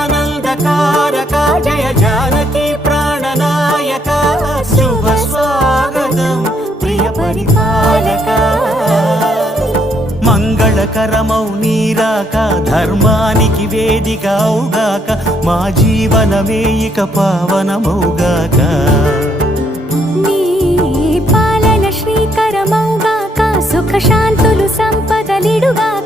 జగదానందకారక జయ జానకి ప్రాణనాయక శుభ స్వాగతం ప్రియ పరిపాలక మంగళకరమౌ నీరాక ధర్మానికి వేదిక అవుగాక మా జీవనమే ఇక పావనమౌగాక నీ పాలన శ్రీకరమౌగాక సుఖ శాంతులు సంపదలిడుగాక